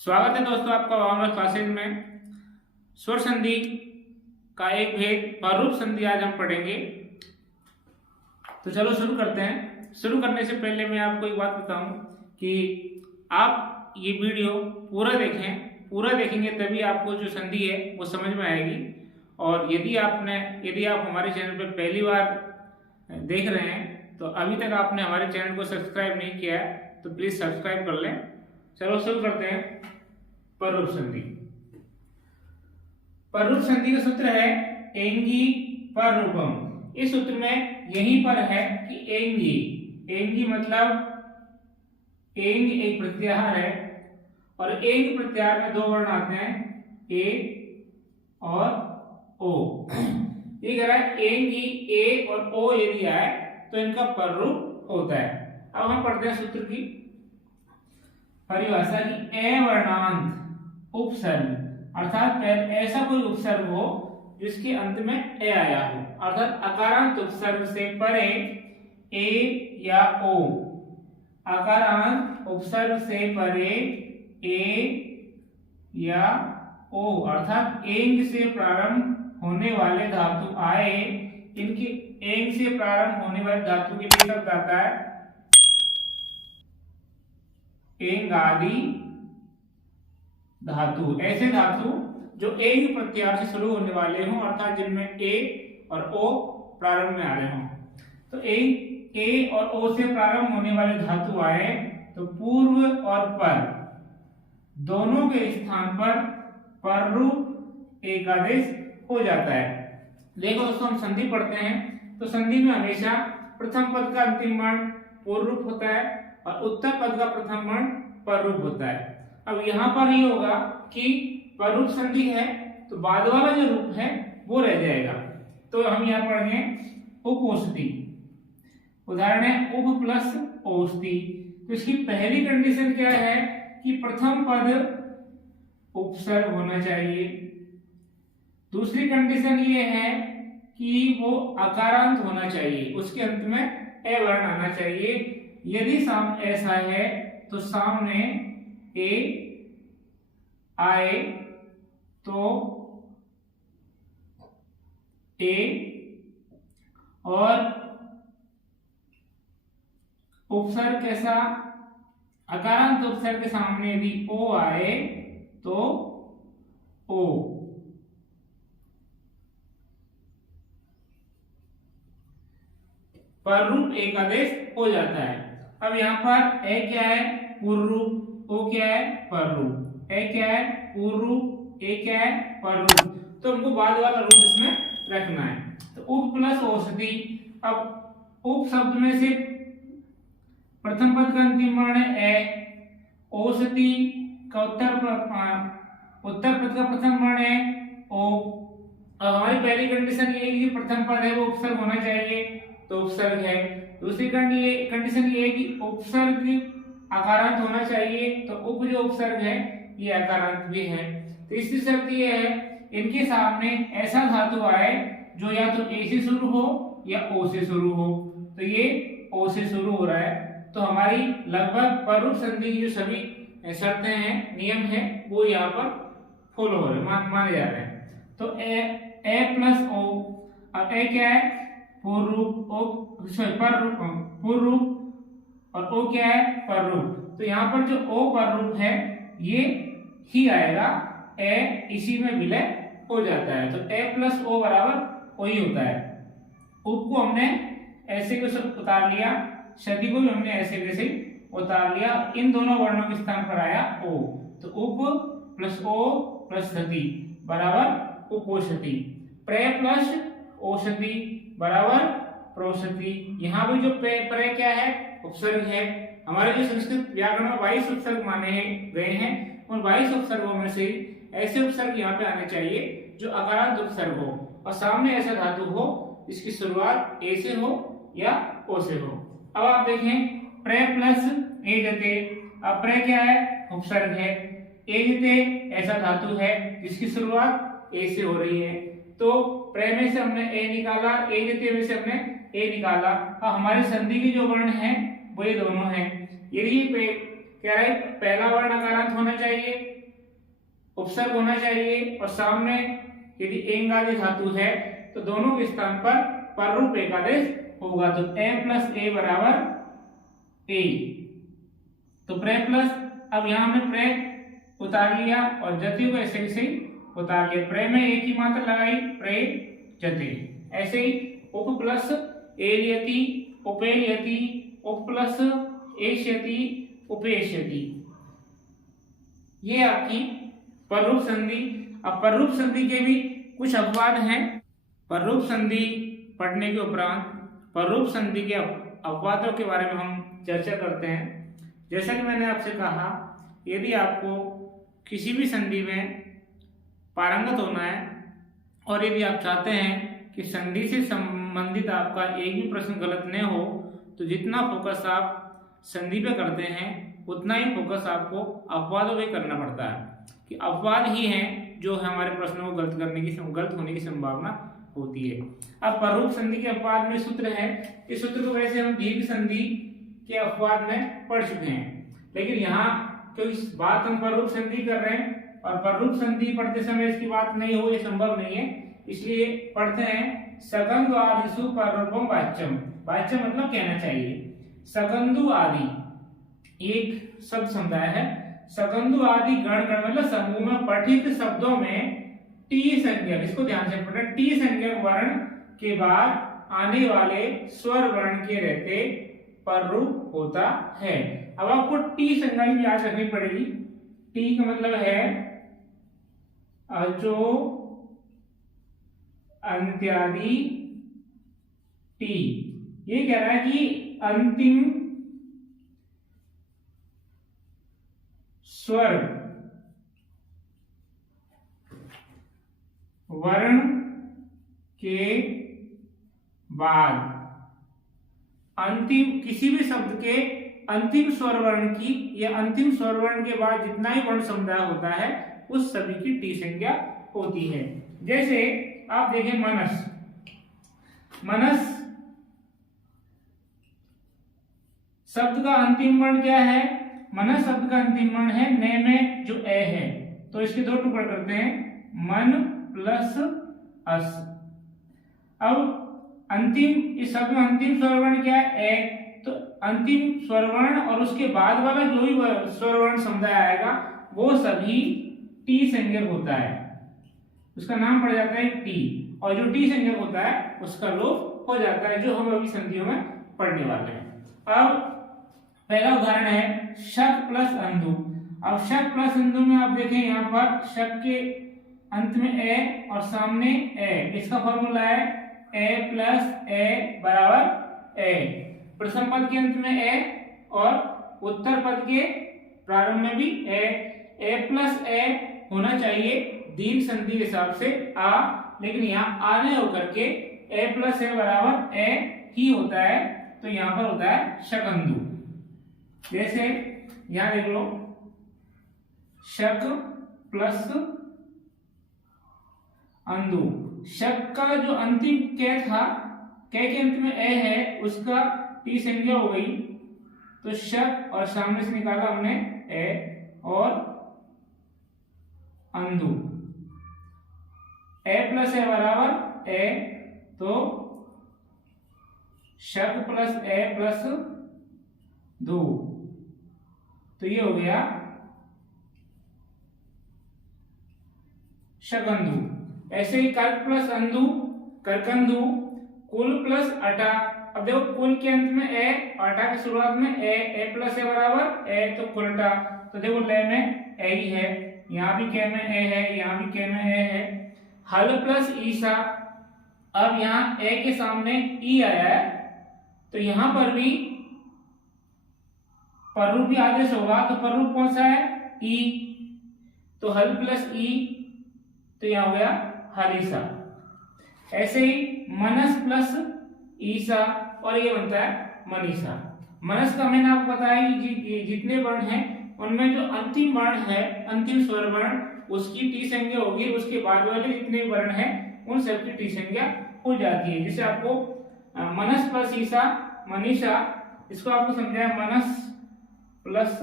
स्वागत है दोस्तों आपका वामन क्लासेज में। स्वर संधि का एक भेद परूप संधि आज हम पढ़ेंगे। तो चलो शुरू करते हैं। शुरू करने से पहले मैं आपको एक बात बताऊं कि आप ये वीडियो पूरा देखेंगे तभी आपको जो संधि है वो समझ में आएगी। और यदि आप हमारे चैनल पर पहली बार देख रहे हैं तो अभी तक आपने हमारे चैनल को सब्सक्राइब नहीं किया है तो प्लीज सब्सक्राइब कर लें। चलो शुरू करते हैं। परूप संधि। परूप संधि का सूत्र है एंगी पररूपम। इस सूत्र में यहीं पर है कि एंगी मतलब एंग एक प्रत्याहार है और एंग प्रत्याहार में दो वर्ण आते हैं ए और ओ। ये कह रहा है एंगी ए और ओ यदि आए तो इनका पररूप होता है। अब हम पढ़ते हैं सूत्र की परिभाषा की। ए वर्णांत उपसर्ग अर्थात ऐसा कोई उपसर्ग हो जिसके अंत में ए आया हो, अर्थात अकारांत उपसर्ग से परे ए या ओ। अकारांत उपसर्ग से परे ए या ओ अर्थात एंग से प्रारंभ होने वाले धातु आए। इनके एंग से प्रारंभ होने वाले धातु के लिए शब्द आता है एंग आदि धातु। ऐसे धातु जो एंग प्रत्याहार से शुरू होने वाले हों अर्थात जिनमें ए और ओ प्रारंभ में आ रहे हों। तो ए और ओ से प्रारंभ होने वाले धातु आए तो पूर्व और पर दोनों के स्थान पर पररूप एक आदेश हो जाता है। देखो दोस्तों, हम संधि पढ़ते हैं तो संधि में हमेशा प्रथम पद का अंतिम वर्ण पूर्व रूप होता है और उत्तर पद का प्रथम वर्ण पररूप होता है। अब यहाँ पर ये होगा कि पररूप संधि है तो बाद वाला जो रूप है वो रह जाएगा। तो हम यहाँ पढ़ेंगे उपौषधि। उदाहरण है उप प्लस औषधि। तो इसकी पहली कंडीशन क्या है कि प्रथम पद उपसर्ग होना चाहिए। दूसरी कंडीशन ये है कि वो अकारांत होना चाहिए, उसके अंत में ए वर्ण आना चाहिए। यदि ऐसा है तो सामने ए आए तो ए और उपसर्ग कैसा, अकारांत उपसर्ग के सामने यदि ओ आए तो ओ। पररूप एक आदेश हो जाता है। अब यहाँ पर ए क्या है पूर्व रूप, ओ क्या है पररूप। ए क्या है पूर्व रूप, ए क्या है पररूप। तो हमको बाद वाला रूप इसमें रखना है। तो उप प्लस औषधि। अब उप शब्द में से प्रथम पद का अंतिम वर्ण है ए, औषधि का उत्तर पद का प्रथम वर्ण है ओ। अब हमारी पहली कंडीशन ये है कि प्रथम पद है वो उपसर्ग होना चाहिए तो उपसर्ग है। दूसरी कंडीशन ये है कि उपसर्ग अकारांत होना चाहिए तो उप जो उपसर्ग है ये अकारांत भी है। तीसरी शर्त ये है इनके सामने ऐसा धातु आए जो या तो ए से शुरू हो या ओ से शुरू हो। तो ये ओ से शुरू हो रहा है तो हमारी लगभग पररूप संधि की जो सभी शर्तें हैं, नियम है, वो यहाँ पर फॉलो हो रहे माने जा रहे हैं। तो ए प्लस ओ। अब ए क्या है पूर्व रूप, ओ पूर्व रूप और ओ क्या है पररूप। तो यहाँ पर जो ओ पररूप है ये ही आएगा, ए इसी में विलय हो जाता है। तो ए प्लस ओ बराबर ओ ही होता है। उप को हमने ऐसे कैसे उतार लिया, शदी को भी हमने ऐसे कैसे उतार लिया। इन दोनों वर्णों के स्थान पर आया ओ। तो उप प्लस ओ प्लस सदी बराबर उपौषधि। प्रे प्लस औषधि बराबर प्रोषधि। यहाँ भी जो प्रे क्या है उपसर्ग है। हमारे जो संस्कृत व्याकरण में 22 उपसर्ग माने गए हैं उन 22 उपसर्गों में से ऐसे उपसर्ग यहाँ पे आने चाहिए जो अकारांत उपसर्ग हो और सामने ऐसा धातु हो जिसकी शुरुआत ए से हो या ओ से हो। अब आप देखें प्रे प्लस एजते। अब प्रे क्या है उपसर्ग है, एजते ऐसा धातु है जिसकी शुरुआत ए से हो रही है। तो प्रे में से हमने ए निकाला, एजते में से हमने ए निकाला। अब हमारी संधि के जो वर्ण हैं वो ये दोनों हैं। यदि कह रहा है पहला वर्ण अकारांत होना चाहिए, उपसर्ग होना चाहिए और सामने यदि एंग आदि धातु है तो दोनों के स्थान पर पररूप एकादेश होगा। तो m प्लस ए बराबर ए। तो प्रे प्लस, अब यहाँ हमने प्रे उतार लिया और जति को ऐसे ऐसे उतार लिया। प्रे में एक ही मात्रा लगाई, प्रे जति। ऐसे ही उप प्लस एलियति, उपेलियति, उप प्लस एष्यति, उपेष्यति, ये आपकी पररूप संधि। अब पररूप संधि के भी कुछ अपवाद हैं। पररूप संधि पढ़ने के उपरांत पररूप संधि के अपवादों के बारे में हम चर्चा करते हैं। जैसा कि मैंने आपसे कहा, यदि आपको किसी भी संधि में पारंगत होना है और यदि आप चाहते हैं कि संधि से संबंधित आपका एक भी प्रश्न गलत न हो, तो जितना फोकस आप संधि पे करते हैं उतना ही फोकस आपको अपवादों पे करना पड़ता है, कि अपवाद ही हैं जो हमारे प्रश्नों को गलत होने की संभावना होती है। अब पररूप संधि के अपवाद में सूत्र है, इस सूत्र को वैसे हम दीर्घ संधि के अपवाद में पढ़ चुके हैं, लेकिन यहाँ क्योंकि बात हम पररूप संधि कर रहे हैं और पररूप संधि पढ़ते समय इसकी बात नहीं हो, ये संभव नहीं है, इसलिए पढ़ते हैं सगंधु आदिषु पररूपम वाच्यम। वाच्यम मतलब कहना चाहिए। सगंधु आदि एक शब्द समुदाय है। सगंधु आदि गण मतलब समूह में पठित शब्दों में टी संज्ञक, इसको ध्यान से पढ़ना, टी संज्ञक वर्ण के बाद आने वाले स्वर वर्ण के रहते पररूप होता है। अब आपको टी संज्ञा भी याद रखनी पड़ेगी। टी का मतलब है अचो अंत्यादि टी। ये कह रहा है कि अंतिम स्वर वर्ण के बाद अंतिम किसी भी शब्द के अंतिम स्वर वर्ण की या अंतिम स्वर वर्ण के बाद जितना ही वर्ण समुदाय होता है उस सभी की टी संज्ञा होती है। जैसे आप देखें मनस, मनस शब्द का अंतिम वर्ण क्या है? मनस शब्द का अंतिम वर्ण है ने में जो ए है, तो इसके दो टुकड़े करते हैं, मन प्लस अस। अब अंतिम इस शब्द में अंतिम स्वर वर्ण क्या है? ए। तो अंतिम स्वर वर्ण और उसके बाद वाला जो ही स्वर वर्ण समुदाय आएगा वो सभी टी संज्ञक होता है, उसका नाम पड़ जाता है टी, और जो टी संज्ञक होता है उसका लोप हो जाता है, जो हम अभी संधियों में पढ़ने वाले हैं। अब पहला उदाहरण है शक प्लस अंधु। अब शक प्लस अंधु में आप देखें यहाँ पर शक के अंत में ए और सामने ए, इसका फॉर्मूला है ए प्लस ए बराबर ए। प्रथम पद के अंत में ए और उत्तर पद के प्रारंभ में भी ए प्लस ए होना चाहिए दीर्घ संधि के हिसाब से आ, लेकिन यहाँ आने होकर के ए प्लस ए बराबर ए ही होता है, तो यहाँ पर होता है शकंदु। जैसे यहां देख लो शक प्लस अंधु। शक का जो अंतिम कै था, कै के अंत में ए है, उसका टी संज्ञा हो गई, तो शक और सामने से निकाला हमने ए और अंधु। ए प्लस ए बराबर ए, तो शक प्लस ए प्लस दो, तो ये हो गया शकंधु। ऐसे ही कर्क प्लस अंधु करकंधु। कुल प्लस अटा। अब देखो कुल के अंत में ए, अटा की शुरुआत में ए प्लस ए बराबर ए, तो कुलटा। तो देखो ले में ए ही है, यहाँ भी के में ए है, यहाँ भी के में ए है। हल प्लस ईसा। अब यहाँ ए के सामने ई आया है, तो यहां पर भी पररूपी आदेश होगा, तो पररूप कौन सा है? ई, तो हल प्लस ई, तो यहां हो गया हलीसा। ऐसे ही मनस प्लस ईसा और ये बनता है मनीषा। मनस का मैंने आपको बताया कि जितने वर्ण हैं उनमें जो अंतिम वर्ण है, अंतिम स्वर वर्ण, उसकी टी संज्ञा होगी, उसके बाद वाले जितने वर्ण हैं उन सबकी टी संज्ञा हो जाती है। जिसे आपको मनस प्लस ईसा मनीषा, इसको आपको समझाया मनस प्लस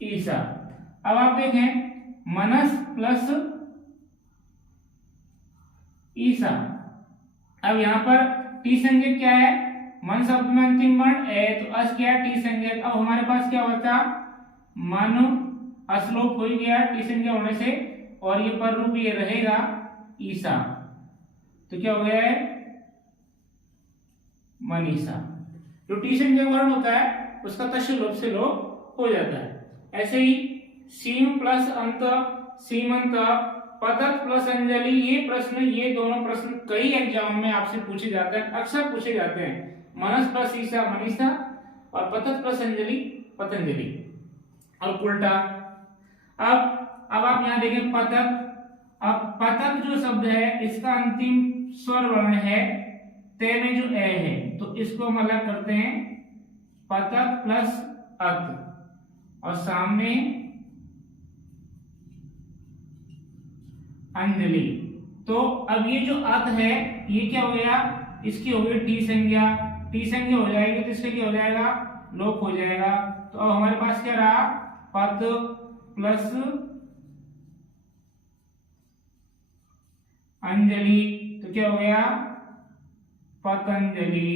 ईसा। अब आप देखें मनस प्लस ईसा। अब यहाँ पर टी संज्ञक क्या है, मन शब्द में अंतिम वर्ण ए, तो अस क्या है टी संज्ञक। अब हमारे पास क्या बचा, मन असलोप हो गया टी संज्ञक होने से, और ये पर रूप ये रहेगा ईसा, तो क्या हो गया है मनीषा। जो टी संज्ञक वर्ण होता है उसका तस्य लोप से लोप हो जाता है। ऐसे ही सीम प्लस अंत, सीमंत, पतक प्लस अंजलि, ये दोनों प्रश्न कई एग्जाम में आपसे पूछे जाते हैं, अक्सर पूछे जाते हैं। मनस प्लस ईसा मनीषा और पतक प्लस अंजलि पतंजलि। और उल्टा अब आप यहां देखें पतक। अब पतक जो शब्द है इसका अंतिम स्वर वर्ण है ते में जो ए है, तो इसको हम अलग करते हैं पतक प्लस अत और सामने अंजलि। तो अब ये जो अत है ये क्या हो गया, इसकी हो गई टी संज्ञा, टी संज्ञा हो जाएगी तो इससे क्या हो जाएगा लोप हो जाएगा। तो अब हमारे पास क्या रहा पत प्लस अंजलि, तो क्या हो गया पतंजलि।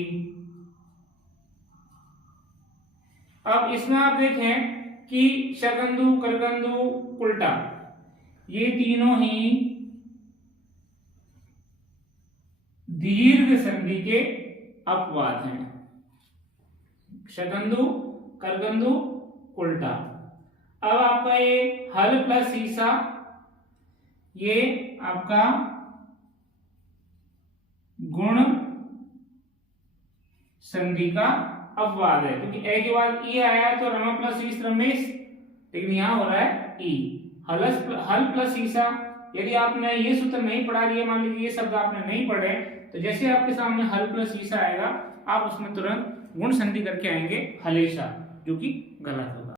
अब इसमें आप देखें कि शकंदु, करकंदु, उल्टा ये तीनों ही दीर्घ संधि के अपवाद हैं। शकंदु, करकंदु, उल्टा। अब आपका ये हल प्लस ईसा, ये आपका गुण संधि का अपवाद है, क्योंकि ए के बाद ई आया तो रमा प्लस ईस रमेश, लेकिन यहां हो रहा है ई। हल प्लस ईसा, यदि आपने ये सूत्र नहीं पढ़ा लिया, मान लीजिए ये शब्द आपने नहीं पढ़े, तो जैसे आपके सामने हल प्लस ईसा आएगा आप उसमें तुरंत गुण संधि करके आएंगे हलेशा, जो कि गलत होगा।